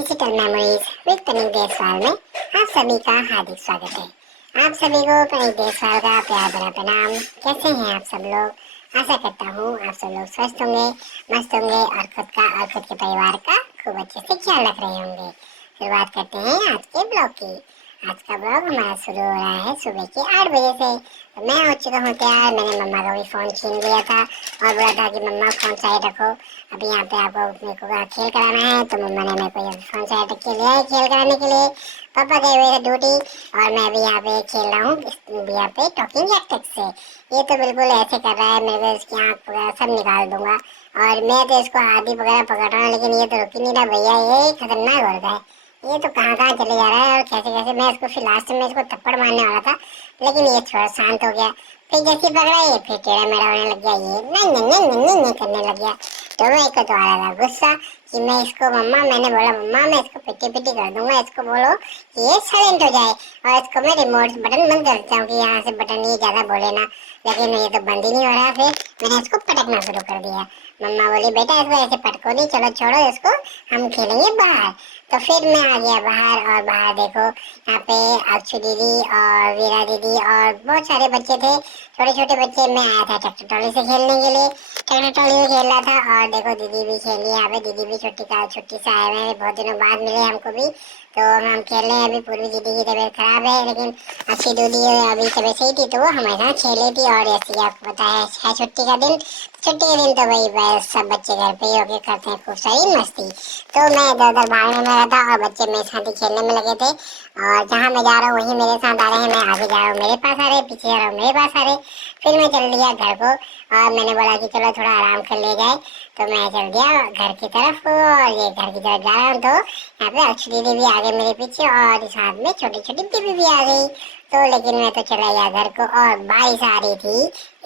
Digital memories with प्रनीत देसवाल में आप सभी का हार्दिक स्वागत है। आप सभी को प्रनीत देसवाल का प्यार भरा प्रणाम। कैसे हैं आप सब लोग? आशा करता हूँ आप सब लोग स्वस्थ होंगे, मस्त होंगे और खुद का और खुद के परिवार का खूब अच्छे से ख्याल रख रहे होंगे। शुरुआत करते हैं आज के ब्लॉग की। आज का ब्लॉग हमारा शुरू हो रहा है सुबह के 8 बजे से। तो मैं हो चुका हूँ तैयार। मैंने मम्मा का भी फ़ोन छीन लिया था और बोला था कि मम्मा फ़ोन साइड रखो, अभी यहाँ पे आपको मेरे को खेल कराना है। तो मम्मा ने मेरे को ये फ़ोन साइड रख के लिया है खेल कराने के लिए। पापा गए हुए थे ड्यूटी और मैं भी यहाँ पे खेल रहा हूँ यहाँ पे टॉकिंग जैक्टेक्स से। ये तो बिल्कुल ऐसे कर रहा है, मेरे को इसकी आँख वगैरह सब निकाल दूंगा। और मैं तो इसको हाथी वगैरह पकड़ रहा हूँ, लेकिन ये तो रुक ही नहीं रहा भैया। ये खतरनाक हो रहा है, ये तो कहाँ कहाँ चले जा रहा है और कैसे कैसे। मैं इसको फिर लास्ट में इसको थप्पड़ मारने वाला था, लेकिन ये थोड़ा शांत हो गया। फिर जैसे पकड़ा ये फिर टेढ़ा मेढ़ा होने लग गया, ये नहीं नहीं नहीं नहीं नहीं करने लग गया। तो मेरे को तो आ रहा था गुस्सा कि मैं इसको मम्मा, मैंने बोला मम्मा मैं इसको पिटी पिटी कर दूंगा, इसको बोलो कि ये साइलेंट हो जाए और इसको मैं रिमोट बटन बंद कर देता हूँ कि यहाँ से बटन ये ज़्यादा बोले ना। लेकिन ये तो बंद ही नहीं हो रहा। फिर मैंने इसको पटकना शुरू कर दिया। मम्मा बोली बेटा इसको ऐसे पटको नहीं, चलो छोड़ो इसको, हम खेलेंगे बाहर। तो फिर मैं आ गया बाहर और बाहर देखो यहाँ पे अक्षु दीदी और वीरा दीदी और बहुत सारे बच्चे थे, छोटे छोटे बच्चे। मैं आया था ट्रैक्टर ट्रॉली से खेलने के लिए, ट्रैक्टर ट्रॉली में खेल रहा था। और देखो दीदी भी खेली यहाँ पे, दीदी भी छुट्टी से आए हुए हैं, बहुत दिनों बाद मिले हमको भी। तो हम खेल रहे हैं। अभी पूर्वी दीदी की तबीयत खराब है, लेकिन अच्छी दीदी अभी तबीयत सही थी तो वो हमारे साथ खेली थी। और जैसे आपको पता है छुट्टी का दिन, छुट्टी के दिन तो वही बस सब बच्चे घर पे ही होके करते हैं खूब सारी मस्ती। तो मैं इधर उधर भागने में लगा था और बच्चे मेरे साथ ही खेलने में लगे थे। और जहाँ मैं जा रहा हूँ वहीं मेरे साथ आ रहे हैं, मैं आगे जा रहा हूँ मेरे पास आ रहे, पीछे जा रहा हूँ मेरे पास आ रहे। फिर मैं चल दिया घर को और मैंने बोला कि चलो थोड़ा आराम कर ले जाए। तो मैं चल दिया घर की तरफ और ये घर की तरफ जा रहा हूँ। तो यहाँ पे अक्षु दीदी भी आ गए मेरे पीछे और साथ में छोटी छोटी दीदी भी आ गई। तो लेकिन मैं तो चला गया घर को और बारिश आ रही थी,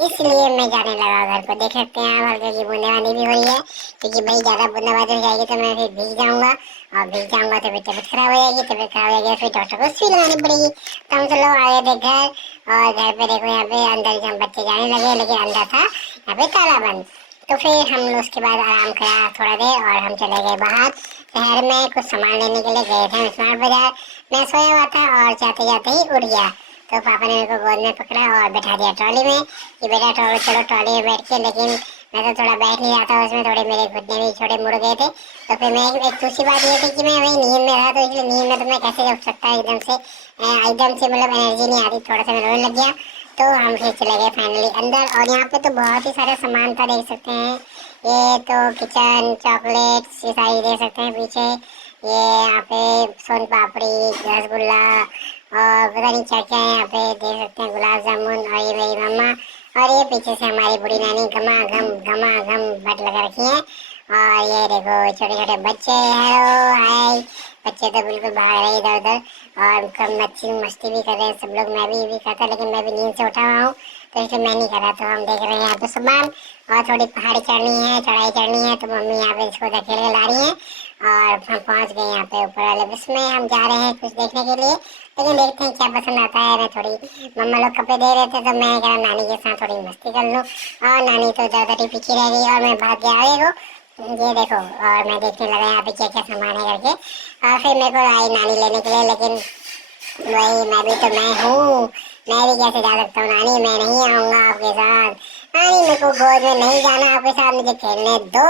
इसलिए मैं जाने लगा घर को। देख सकते हैं आप हल्की हल्की बूंदाबांदी भी हो रही है, क्योंकि भाई ज़्यादा बूंदाबांदी हो जाएगी तो मैं फिर भीग जाऊँगा और भीग जाऊँगा तो फिर तबीयत खराब हो जाएगी, तबीयत खराब हो जाएगी फिर डॉक्टर को सुई लगानी पड़ेगी। तो हम सब लोग आ गए थे घर और घर पे देखो यहाँ पे अंदर जब बच्चे जाने लगे, लेकिन अंदर था यहाँ पे ताला बंद। तो फिर हम लोग उसके बाद आराम करा थोड़ा देर और हम चले गए बाहर शहर में कुछ सामान लेने के लिए गए थे हम स्मार्ट बाजार। मैं सोया हुआ था और जाते जाते ही उठ गया। तो पापा ने मेरे को गोद में पकड़ा और बैठा दिया ट्रॉली में कि बेटा ट्रॉली चलो ट्रॉली में बैठ के। लेकिन मैं तो थोड़ा बैठ नहीं रहा था उसमें, थोड़े मेरे घुटने भी थोड़े मुड़ गए थे। तो फिर मैं एक दूसरी बात ये थी कि मैं वही नींद में था, तो इसलिए नींद में तो मैं कैसे उठ सकता है एकदम से। मतलब एनर्जी नहीं आती, थोड़ा सा मैं रोने लग गया। तो हम फिर चले गए फाइनली अंदर और यहाँ पे तो बहुत ही सारे सामान था, देख सकते हैं। ये तो किचन चॉकलेट्स ये सारी देख सकते हैं पीछे। ये यहाँ पे सोन पापड़ी, रसगुल्ला और पता नहीं क्या क्या है यहाँ पे देख सकते हैं, गुलाब जामुन। और ये मेरी मम्मा और ये पीछे से हमारी बूढ़ी नानी घमा घम बट लगा रखी है। और ये देखो छोटे छोटे बच्चे, हेलो हाय। बच्चे तो बिल्कुल भाग रहे इधर उधर और कम मच्छी मस्ती भी कर रहे हैं सब लोग। मैं भी ये भी करता, लेकिन मैं भी नींद से उठा हुआ हूँ तो इसलिए मैं नहीं कर रहा। तो हम देख रहे हैं यहाँ पे सामान और थोड़ी पहाड़ी चढ़नी है, चढ़ाई चढ़नी है। तो मम्मी यहाँ पे इसको धकेल के ला रही है और हम पहुँच गए यहाँ पे ऊपर वाले बस में। हम जा रहे हैं कुछ देखने के लिए, लेकिन देखते हैं क्या पसंद आता है। मैं थोड़ी मम्मा लोग कपड़े दे रहे थे तो मैं कहा नानी के साथ थोड़ी मस्ती कर लूँ। और नानी तो ज़्यादा ही पीछे रह गई और मैं भाग गया। ये देखो और मैं देखने लगा यहाँ पे क्या क्या सामान है करके। और फिर मेरे को आई नानी लेने के लिए, लेकिन वही मैं भी तो मैं हूँ, मैं भी कैसे जा सकता हूँ नानी, मैं नहीं आऊँगा आपके साथ। नानी मेरे को गोद में नहीं जाना आपके साथ, मुझे खेलने दो।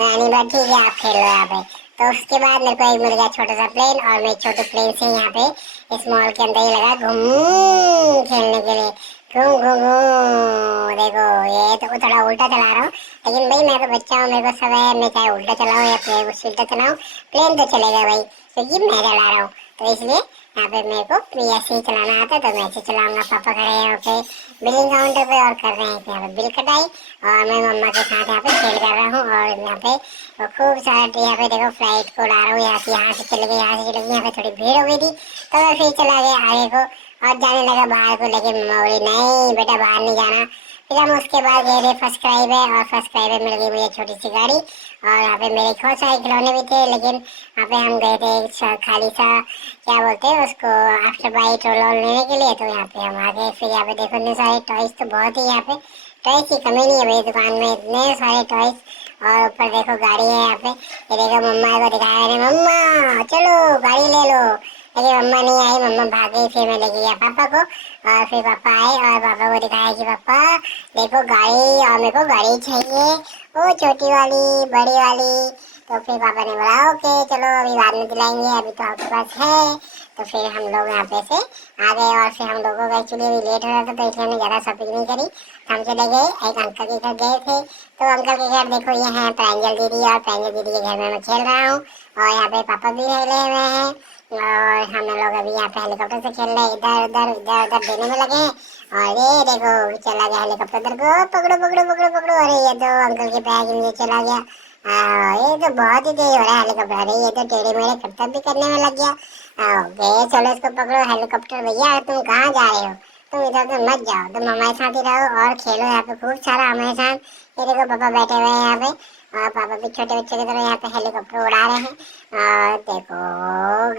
नानी बात ठीक है आप खेलो यहाँ पे। तो उसके बाद मेरे को एक मिल गया छोटा सा प्लेन और मैं छोटे प्लेन से यहाँ पे इस मॉल के अंदर ही लगा घूम खेलने के लिए। घूम घूम घूम देखो ये तो थोड़ा उल्टा चला रहा हूँ, लेकिन भाई मैं तो बच्चा हूँ, मेरे को सब है। मैं चाहे उल्टा चलाऊँ या प्लेन को सीधा चलाऊँ, प्लेन तो चलेगा भाई, क्योंकि मैं चला रहा हूँ। तो इसलिए यहाँ पे मेरे को ऐसे ही चलाना आता है तो मैं ऐसे चलाऊंगा। पापा खड़े हैं यहाँ पे बिलिंग काउंटर पे और कर रहे हैं यहाँ पे बिल कटाई और मैं मम्मा के साथ यहाँ पे खेल कर रहा हूँ। और यहाँ पे खूब सारा यहाँ पे देखो फ्लाइट को उड़ा रहा हूँ, यहाँ से चले गए, यहाँ से चले गए। यहाँ पे थोड़ी भीड़ हो गई थी तो मैं फिर चला गया आगे को और जाने लगा बाहर को, लेकिन मम्मा बोली नहीं बेटा बाहर नहीं जाना। फिर हम उसके बाद गए थे फर्स्ट क्राई पे और फर्स्ट क्राई पे मिल गई मुझे छोटी सी गाड़ी और यहाँ पे मेरे बहुत सारे खिलौने भी थे। लेकिन यहाँ पे हम गए थे एक खाली सा क्या बोलते हैं उसको आफ्टर बाइट रोल लेने के लिए। तो यहाँ पे हम आ गए। फिर यहाँ पे देखो इतने सारे टॉयज तो बहुत ही, यहाँ पे टॉयज की कमी नहीं है मेरी दुकान में, इतने सारे टॉयज। और ऊपर देखो गाड़ी है यहाँ पे, ये देखो मम्मा को दिखाया है मम्मा चलो गाड़ी ले लो। लेकिन मम्मा नहीं आई, मम्मा भाग गई। फिर मैं लेके गया पापा को, और फिर पापा आए और पापा को दिखाया कि पापा देखो गाड़ी, और मेरे को गाड़ी चाहिए, वो छोटी वाली, बड़ी वाली। तो फिर पापा ने बोला ओके चलो अभी बाद में दिलाएंगे, अभी तो आपके पास है। तो फिर हम लोग यहाँ पे से आ गए, और फिर हम लोगों को एक्चुअली अभी लेट हो रहा था, तो इसलिए हमने ज़्यादा शॉपिंग नहीं करी। हम चले गए एक अंकल के घर गए थे। तो अंकल के घर देखो ये है प्रांजल दीदी, और प्रांजल दीदी के घर में मैं खेल रहा हूँ, और यहाँ पे पापा भी खेले हुए हैं, और हम लोग अभी यहाँ पे हेलीकॉप्टर से खेल रहे हैं, इधर उधर इधर उधर देने में लगे हैं। और ये देखो चला गया हेलीकॉप्टर, इधर को पकड़ो पकड़ो पकड़ो पकड़ो। अरे ये तो अंकल के पैर के नीचे चला गया। ये तो बहुत ही तेज हो रहा है हेलीकॉप्टर। अरे ये तो टेढ़े मेढ़े करतब भी करने में लग गया। ओके चलो इसको पकड़ो। हेलीकॉप्टर भैया तुम कहाँ जा रहे हो? तुम इधर से मत जाओ, तुम हमारे साथ ही रहो और खेलो यहाँ पे खूब सारा हमारे साथ। ये देखो पापा बैठे हुए हैं यहाँ पे, और पापा भी छोटे बच्चे की तरह यहाँ पे हेलीकॉप्टर उड़ा रहे हैं। और देखो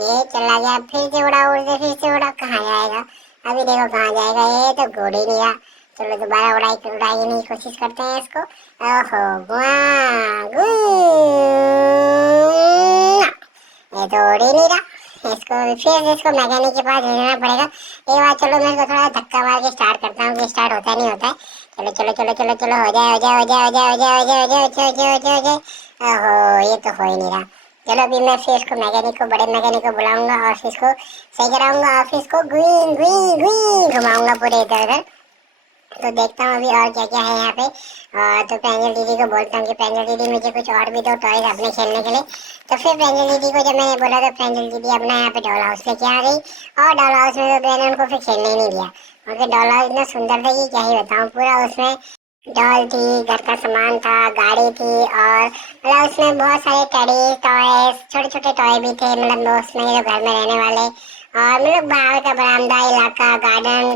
ये चला गया, फिर से उड़ा, उड़ से फिर से उड़ा, कहाँ जाएगा अभी? देखो कहाँ जाएगा, ये तो गोड़ ही नहीं रहा। चलो दोबारा उड़ाने की कोशिश करते हैं इसको। ओहो वाह गू, ये तो उड़ ही नहीं रहा। इसको फिर इसको मैकेनिक के पास भेजना पड़ेगा। एक बार चलो मैं इसको थोड़ा धक्का मार के स्टार्ट करता हूँ कि स्टार्ट होता नहीं होता है। चलो चलो चलो चलो चलो, हो जाए हो जाए हो जाए हो जाए हो जाए हो जाए हो जाए हो जाए हो जाए हो जाए हो जाए। ओहो ये तो हो ही नहीं रहा। चलो अभी मैं फिर इसको मैकेनिक को, बड़े मैकेनिक को बुलाऊंगा और फिर इसको सही कराऊंगा, और फिर इसको गुई गुई गुई घुमाऊंगा पूरे इधर उधर। तो देखता हूँ अभी और क्या क्या है यहाँ पे। तो प्रांजल दीदी को बोलता हूँ कि प्रांजल दीदी मुझे कुछ और भी दो टॉयज अपने खेलने के लिए। तो फिर प्रांजल दीदी को जब मैंने बोला, तो प्रांजल दीदी अपना यहाँ पे डॉल हाउस लेके आ गई, और डॉल हाउस में तो मैंने उनको फिर खेलने ही नहीं दिया, क्योंकि डॉल हाउस इतना सुंदर था कि क्या ही बताऊँ। पूरा उसमें डॉल थी, घर का सामान था, गाड़ी थी, और मतलब उसमें बहुत सारे टेडी टॉयज, छोटे छोटे टॉय भी थे, मतलब उसमें जो घर में रहने वाले, और मतलब बाहर का बरामदा इलाका, गार्डन,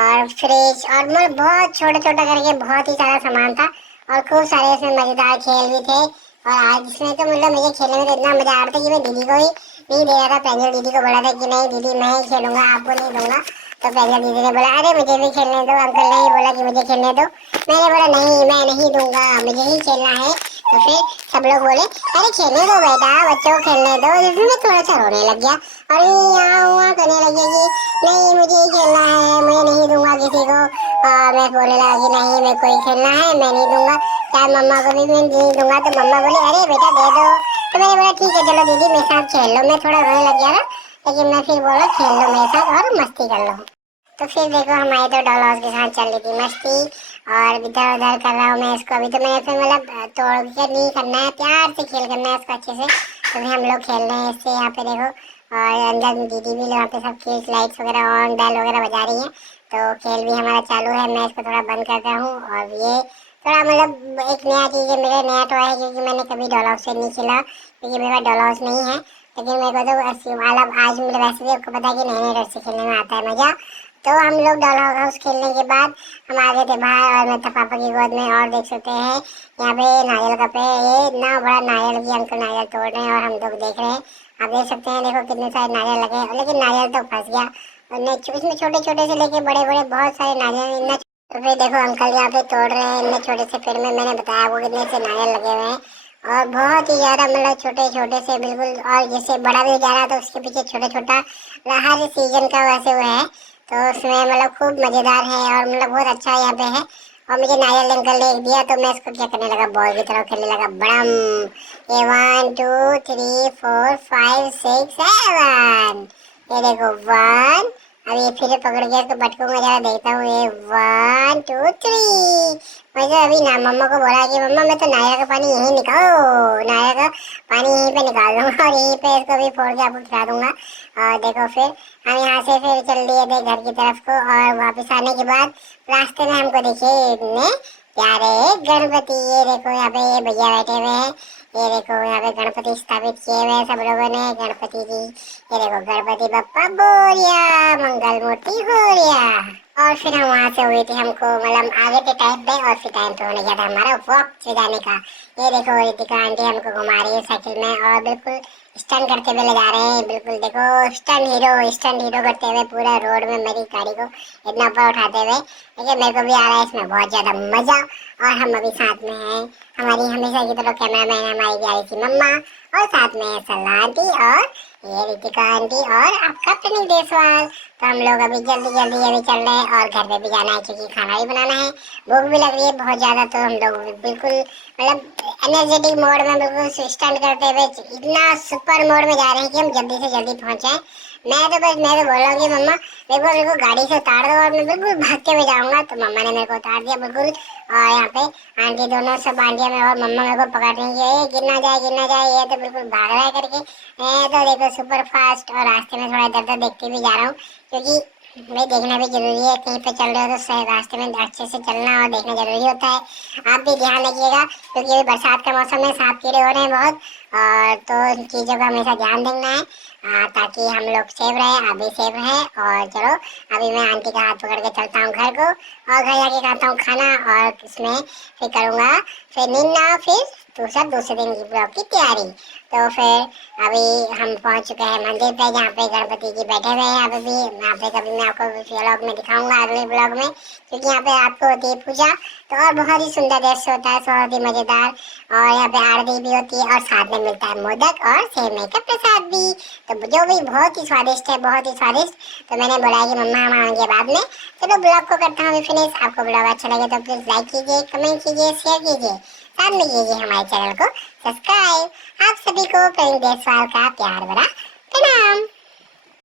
और फ्रिज, और मतलब बहुत छोटा छोटा करके बहुत ही सारा सामान था, और खूब सारे इसमें मजेदार खेल भी थे। और आज इसमें तो मतलब मुझे खेलने में तो इतना मजा आ रहा था कि मैं दीदी को ही नहीं दे रहा था। प्रांजल दीदी को बोला था कि नहीं दीदी मैं ही खेलूंगा, आपको नहीं दूंगा। तो प्रांजल दीदी ने बोला अरे मुझे भी खेलने दो, अंकल ने ही बोला कि मुझे खेलने दो। मैंने बोला नहीं मैं नहीं दूंगा, मुझे ही खेलना है। तो फिर सब लोग बोले अरे खेलने दो बेटा, बच्चों को खेलने दो। इसमें मैं थोड़ा सा रोने लग गया, और यहाँ वहाँ करने लग गया कि नहीं मुझे ही खेलना है, मैं नहीं दूंगा किसी को। मैं बोलने लगा कि नहीं मेरे को ही खेलना है, मैं नहीं दूंगा, चाहे मम्मा को भी मैं नहीं दूंगा। तो मम्मा बोले अरे बेटा दे दो। तो मैंने बोला ठीक है चलो दीदी मेरे साथ खेल लो। मैं थोड़ा रोने लग गया ना, लेकिन मैं फिर बोला खेल लो मेरे साथ और मस्ती कर लो। तो फिर देखो हमारे तो डॉल हाउस के साथ चल रही थी मस्ती, और इधर उधर कर रहा हूँ मैं इसको। अभी तो मैं फिर मतलब तोड़ के नहीं करना है, प्यार से खेल करना है इसको अच्छे से। तो फिर हम लोग खेल रहे हैं इससे यहाँ पे देखो, और अंदर दीदी भी वहाँ पे सब खेल लाइट्स वगैरह ऑन, बेल वगैरह बजा रही है। तो खेल भी हमारा चालू है। मैं इसको थोड़ा बंद करता हूँ, और ये थोड़ा मतलब एक नया चीज़ है, मेरा नया टॉय है, क्योंकि मैंने कभी डॉल हाउस से नहीं खेला, क्योंकि मेरा डॉल हाउस नहीं है। लेकिन मेरे को तो ऐसी वाला आज मतलब वैसे भी आपको पता है कि नए नए डॉल से खेलने में आता है मज़ा। तो हम लोग डॉल हाउस खेलने के बाद हम आ गए थे बाहर, और मैं था पापा की गोद में। और देख सकते हैं यहाँ पे नारियल का पेड़, ये इतना बड़ा नारियल की अंकल नारियल तोड़ रहे हैं और हम लोग देख रहे हैं। आप देख सकते हैं देखो कितने सारे नारियल लगे हैं, लेकिन नारियल तो फंस गया, और इसमें छोटे छोटे से लेके बड़े बड़े बहुत सारे नारियल इतना। तो फिर देखो अंकल यहाँ पे तोड़ रहे हैं इतने छोटे से पेड़ में, मैंने बताया वो कितने से नारियल लगे हुए हैं, और बहुत ही ज़्यादा मतलब छोटे छोटे से बिल्कुल। और जैसे बड़ा भी जा रहा है तो उसके पीछे छोटा छोटा, हर सीजन का वैसे वो है। तो उसमें मतलब खूब मज़ेदार है, और मतलब बहुत अच्छा यहाँ पे है। और मुझे नारियल अंकल ने दिया, तो मैं इसको क्या करने लगा, बॉल की तरह खेलने लगा बड़म। ये 1 2 3 4 5 6 7, ये देखो 1। अब ये फिर पकड़ के इसको पटकूंगा, जरा देखता हूँ। ये 1 2 3। मुझे अभी ना मम्मा को बोला कि मम्मा मैं तो नारियल का पानी यहीं निकालो, नारियल का पानी यहीं पे निकाल दूंगा, और यहीं पे इसको भी फोड़ के आपको खिला दूंगा। और देखो फिर हम यहाँ से फिर चल दिए थे घर की तरफ को, और वापस आने के बाद रास्ते में हमको दिखे इतने प्यारे गणपति। ये देखो यहाँ पे ये भैया बैठे हुए हैं, ये देखो यहाँ पे गणपति स्थापित किए हुए हैं सब लोगों ने, गणपति जी। ये देखो गणपति बप्पा बोरिया, मंगल मूर्ति होरिया। और फिर हम वहाँ से हुई थी हमको मतलब आगे के टाइम पे, और फिर टाइम पे होने गया था हमारा वॉक से जाने का। ये देखो रितिका आंटी हमको घुमा रही है साइकिल में, और बिल्कुल स्टंट करते हुए ले जा रहे हैं। बिल्कुल देखो स्टंट हीरो करते हुए पूरा रोड में मेरी गाड़ी को इतना ऊपर उठाते हुए। देखिए मेरे को भी आ रहा है इसमें बहुत ज़्यादा मज़ा। और हम अभी साथ में हैं, हमारी हमेशा की तरह कैमरा मैन हमारी प्यारी सी मम्मा, और साथ में सल्ला आंटी और ये रितिका आंटी और आपका प्रणीत देसवाल। तो हम लोग अभी जल्दी जल्दी अभी चल रहे हैं और घर पे भी जाना है क्योंकि खाना भी बनाना है, भूख भी लग रही है बहुत ज़्यादा। तो हम लोग बिल्कुल मतलब एनर्जेटिक मोड में बिल्कुल स्टंट करते हुए इतना सुपर मोड में जा रहे हैं कि हम जल्दी से जल्दी पहुँच जाएँ। मैं तो बोल रहा हूँ कि मम्मा मेरे को गाड़ी से उतार दो और मैं बिल्कुल भागते हुए जाऊँगा। तो मम्मा ने मेरे को उतार दिया बिल्कुल, और यहाँ पे आंटी दोनों सब आंटियाँ में और मम्मा मेरे को पकड़ रही है, ये गिर ना जाए, ये तो बिल्कुल भाग रहा है करके। मैं तो देखो सुपर फास्ट, और रास्ते में थोड़ा इधर उधर देखते भी जा रहा हूँ क्योंकि भाई देखना भी जरूरी है, कहीं पे चल रहे हो तो सही रास्ते में अच्छे से चलना और देखना जरूरी होता है। आप भी ध्यान रखिएगा क्योंकि अभी बरसात का मौसम है, सांप कीड़े हो रहे हैं बहुत, और तो इन चीज़ों का हमेशा ध्यान देना है ताकि हम लोग सेफ रहे, आप भी सेफ रहे। और चलो अभी मैं आंटी का हाथ पकड़ के चलता हूँ घर को, और घर जाके खाता हूँ खाना, और इसमें फिर करूँगा फिर नींदना, फिर दूसरे दिन की ब्लॉग की तैयारी। तो फिर अभी हम पहुंच चुके हैं मंदिर पे जहाँ पे गणपति जी बैठे हुए हैं। अभी भी यहाँ पे कभी मैं आपको व्लॉग में दिखाऊंगा अगले ब्लॉग में, क्योंकि यहाँ पे आपको होती है पूजा, तो और बहुत ही सुंदर दृश्य होता है, बहुत ही मजेदार। और यहाँ पे आरती भी होती है और साथ में मिलता है मोदक और सेवई का प्रसाद भी, तो जो भी बहुत ही स्वादिष्ट है, बहुत ही स्वादिष्ट। तो मैंने बोला कि मम्मा हम आएंगे बाद में। चलो ब्लॉग को करता हूँ फिनिश। आपको ब्लॉग अच्छा लगे तो प्लीज लाइक कीजिए, कमेंट कीजिए, शेयर कीजिए, साथ में कीजिए हमारे चैनल को सब्सक्राइब। आप सभी को प्रणीत देसवाल का प्यार भरा प्रणाम।